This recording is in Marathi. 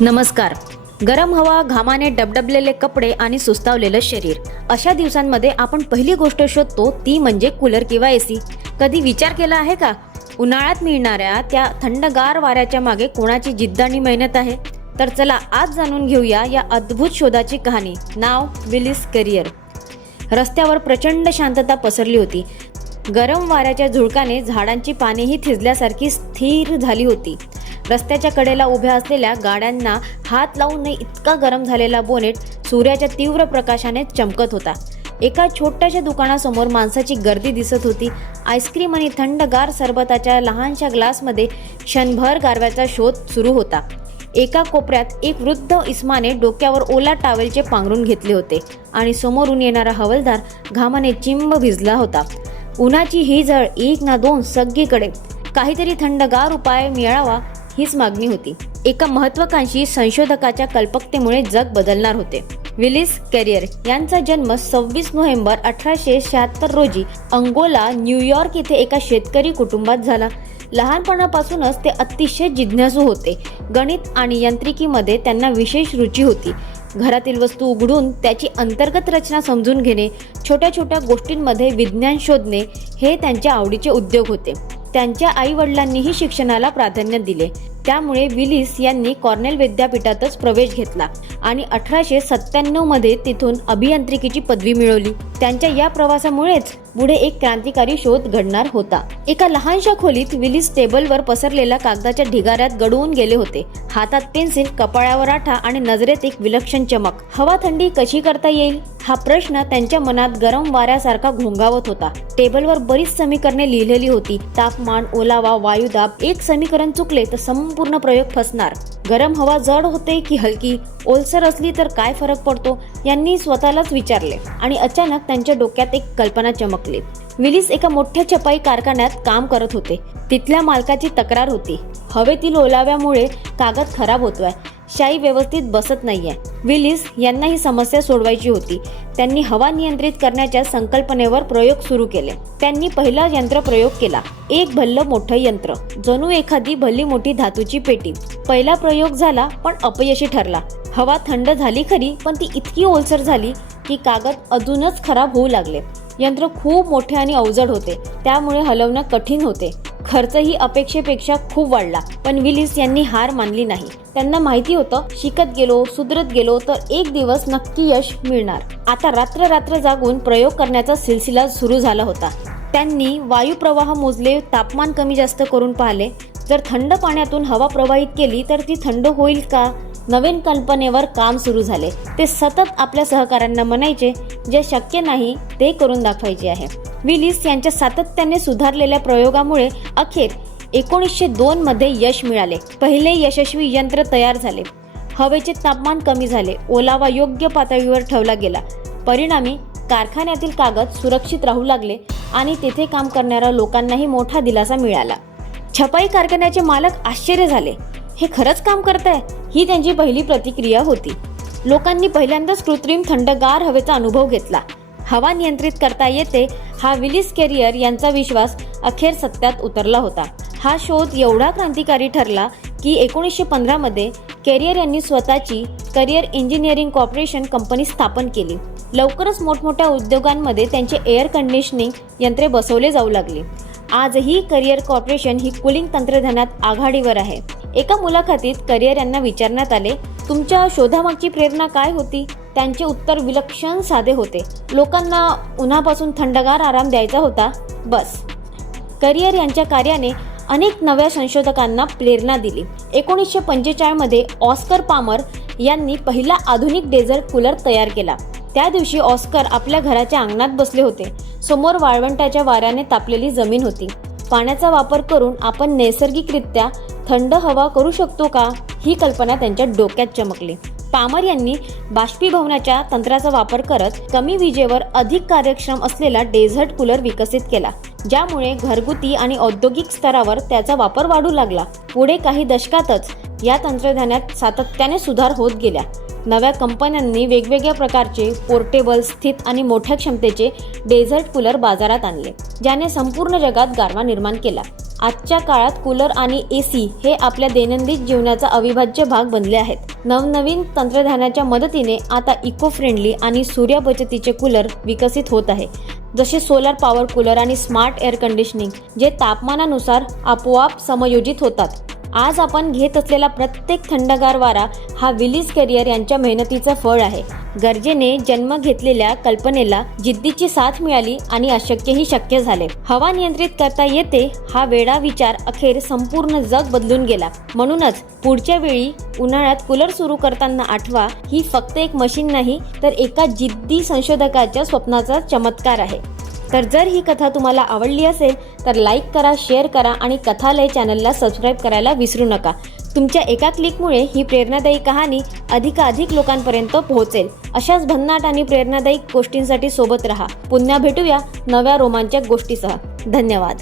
नमस्कार. गरम हवा घामाने डबडबलेले कपडे आणि सुस्तावलेलं शरीर. अशा दिवसांमध्ये आपण पहिली गोष्ट शोधतो ती म्हणजे कूलर किंवा एसी. कधी विचार केला आहे का? उन्हाळ्यात मिळणाऱ्या त्या थंडगार वाऱ्याच्या मागे कोणाची जिद्द आणि मेहनत आहे? तर चला आज जाणून घेऊया या अद्भुत शोधाची कहाणी. नाव विलिस करिअर. रस्त्यावर प्रचंड शांतता पसरली होती. गरम वाऱ्याच्या झुळकाने झाडांची पानेही थिजल्यासारखी स्थिर झाली होती. रस्त्याच्या कडेला उभ्या असलेल्या गाड्यांना हात लावून नाही इतका गरम झालेला बोनेट सूर्याच्या तीव्र प्रकाशाने चमकत होता. एका छोट्याशा दुकानासमोर माणसाची गर्दी दिसत होती. आईस्क्रीम आणि थंडगार सरबताच्या लहानशा ग्लासमध्ये क्षणभर गारव्याचा शोध सुरू होता. एका कोपऱ्यात एक वृद्ध इस्माने डोक्यावर ओला टावेलचे पांघरून घेतले होते आणि समोरून येणारा हवलदार घामाने चिंब भिजला होता. उन्हाची ही झळ एक ना दोन सगळीकडे. काहीतरी थंडगार उपाय मिळावा हीच मागणी होती. एका महत्वाकांक्षी संशोधकाच्या कल्पकतेमुळे जग बदलणार होते. विलिस कॅरियर यांचा जन्म सव्वीस नोव्हेंबर अठराशे शहात्तर रोजी अंगोला न्यूयॉर्क येथे एका शेतकरी कुटुंबात झाला. लहानपणापासूनच ते अतिशय जिज्ञासू होते. गणित आणि यांत्रिकीमध्ये त्यांना विशेष रुची होती. घरातील वस्तू उघडून त्याची अंतर्गत रचना समजून घेणे छोट्या छोट्या गोष्टींमध्ये विज्ञान शोधणे हे त्यांच्या आवडीचे उद्योग होते. त्यांच्या आई वडिलांनीही शिक्षणाला प्राधान्य दिले. त्यामुळे विलिस यांनी कॉर्नेल विद्यापीठातच प्रवेश घेतला आणि अठराशे सत्त्याण्णवमध्ये तिथून अभियांत्रिकीची पदवी मिळवली. त्यांच्या या प्रवासामुळेच पुढे एक क्रांतिकारी शोध घडणार होता. एका लहानशा खोलीत विलीस टेबलवर पसरलेल्या कागदाच्या ढिगाऱ्यात गडवून गेले होते. हातात पेन्सिल कपाळावर आठा आणि नजरेत एक विलक्षण चमक. हवा थंडी कशी करता येईल? हा प्रश्न त्यांच्या मनात गरम वाऱ्यासारखा घोंगावत होता. टेबलवर बरीच समीकरणे लिहिलेली होती. तापमान ओलावा वायुदाब एक समीकरण चुकले तर संपूर्ण प्रयोग फसणार. गरम हवा जड होते की हलकी? ओलसर असली तर काय फरक पडतो? यांनी स्वतःलाच विचारले आणि अचानक त्यांच्या डोक्यात एक कल्पना चमक चमकली विलिस एका मोठ्या छपाई कारखान्यात काम करत होते. तिथल्या मालकाची तक्रार होती. हवेतील ओलाव्यामुळे कागद खराब होतोय शाई व्यवस्थित बसत नाहीये. विलिस यांना ही समस्या सोडवायची होती. त्यांनी हवा नियंत्रित करण्याच्या संकल्पनेवर प्रयोग सुरू केले. त्यांनी पहिला यंत्र प्रयोग केला. एक भल्ल मोठं यंत्र. जणू एखादी भल्ली मोठी धातूची पेटी. पहिला प्रयोग झाला पण अपयशी ठरला. हवा थंड झाली खरी पण ती इतकी ओलसर झाली की कागद अजूनच खराब होऊ लागले. यंत्र खूप मोठे आणि अवजड होते. त्यामुळे हलवणं कठीण होते. खर्चही अपेक्षेपेक्षा खूप वाढला पण विलिस यांनी हार मानली नाही. त्यांना माहिती होतं शिकत गेलो सुधरत गेलो तर एक दिवस नक्की यश मिळणार. आता रात्र रात्र जागून प्रयोग करण्याचा सिलसिला सुरू झाला होता. त्यांनी वायुप्रवाह मोजले तापमान कमी जास्त करून पाहिले. जर थंड पाण्यातून हवा प्रवाहित केली तर ती थंड होईल का? नवीन कल्पनेवर काम सुरू झाले. ते सतत आपल्या सहकाऱ्यांना म्हणायचे जे शक्य नाही ते करून दाखवायचे आहे. विलिस यांच्या सातत्याने सुधारलेल्या प्रयोगामुळे अखेर एकोणीसशे दोन मध्ये यश मिळाले. पहिले यशस्वी यंत्र तयार झाले. हवेचे तापमान कमी झाले. ओलावा योग्य पातळीवर ठेवला गेला. परिणामी कारखान्यातील कागद सुरक्षित राहू लागले आणि तेथे काम करणाऱ्या लोकांनाही मोठा दिलासा मिळाला. छपाई कारखान्याचे मालक आश्चर्य झाले. हे खरंच काम करताय? ही त्यांची पहिली प्रतिक्रिया होती. लोकांनी पहिल्यांदाच कृत्रिम थंडगार हवेचा अनुभव घेतला. हवा नियंत्रित करता येते हा विलिस कॅरियर यांचा विश्वास अखेर सत्यात उतरला होता. हा शोध एवढा क्रांतिकारी ठरला की एकोणीसशे पंधरामध्ये कॅरियर यांनी स्वतःची करिअर इंजिनिअरिंग कॉर्पोरेशन कंपनी स्थापन केली. लवकरच मोठमोठ्या उद्योगांमध्ये त्यांचे एअर कंडिशनिंग यंत्रे बसवले जाऊ लागले. आजही करिअर कॉर्पोरेशन ही कुलिंग तंत्रज्ञानात आघाडीवर आहे. एका मुलाखतीत करिअर यांना विचारण्यात आले तुमच्या शोधामागची प्रेरणा काय होती? त्यांचे उत्तर विलक्षण साधे होते. लोकांना उन्हापासून थंडगार आराम द्यायचा होता. बस. करिअर यांच्या कार्याने अनेक नव्या संशोधकांना प्रेरणा दिली. एकोणीसशे पंचेचाळीसमध्ये ऑस्कर पामर यांनी पहिला आधुनिक डेझर्ट कूलर तयार केला. त्या दिवशी ऑस्कर आपल्या घराच्या अंगणात बसले होते. समोर वाळवंटाच्या वाऱ्याने तापलेली जमीन होती. पाण्याचा वापर करून आपण नैसर्गिकरित्या थंड हवा करू शकतो का? ही कल्पना त्यांच्या डोक्यात चमकली. पामर यांनी बाष्पीभवनाच्या तंत्राचा वापर करत कमी विजेवर अधिक कार्यक्षम असलेला डेझर्ट कूलर विकसित केला ज्यामुळे घरगुती आणि औद्योगिक स्तरावर त्याचा वापर वाढू लागला. पुढे काही दशकातच या तंत्रज्ञानात सातत्याने सुधार होत गेल्या. नव्या कंपन्यांनी वेगवेगळ्या प्रकारचे पोर्टेबल स्थित आणि मोठ्या क्षमतेचे डेझर्ट कूलर बाजारात आणले ज्याने संपूर्ण जगात गारवा निर्माण केला. आजच्या काळात कूलर आणि ए सी हे आपल्या दैनंदिन जीवनाचा अविभाज्य भाग बनले आहेत. नवनवीन तंत्रज्ञानाच्या मदतीने आता इको फ्रेंडली आणि सूर्य बचतीचे कूलर विकसित होत आहे. जसे सोलर पॉवर कूलर आणि स्मार्ट एअर कंडिशनिंग जे तापमानानुसार आपोआप समयोजित होतात. आज आपण घेत असलेला प्रत्येक थंडगार वारा हा विलीज करिअर यांच्या मेहनतीचं फळ आहे. गरजेने जन्म घेतलेल्या कल्पनेला जिद्दीची साथ मिळाली आणि अशक्यही शक्य झाले. हवा नियंत्रित करता येते हा वेडा विचार अखेर संपूर्ण जग बदलून गेला. म्हणूनच पुढच्या वेळी उन्हाळ्यात कूलर सुरू करताना आठवा ही फक्त एक मशीन नाही तर एका जिद्दी संशोधकाच्या स्वप्नाचा चमत्कार आहे. तर जर ही कथा तुम्हाला आवडली असेल तर लाईक करा शेअर करा आणि कथालय चॅनलला सबस्क्राईब करायला विसरू नका. तुमच्या एका क्लिकमुळे ही प्रेरणादायी कहाणी अधिकाधिक लोकांपर्यंत पोहोचेल. अशाच भन्नाट आणि प्रेरणादायी गोष्टींसाठी सोबत राहा. पुन्हा भेटूया नव्या रोमांचक गोष्टीसह. धन्यवाद.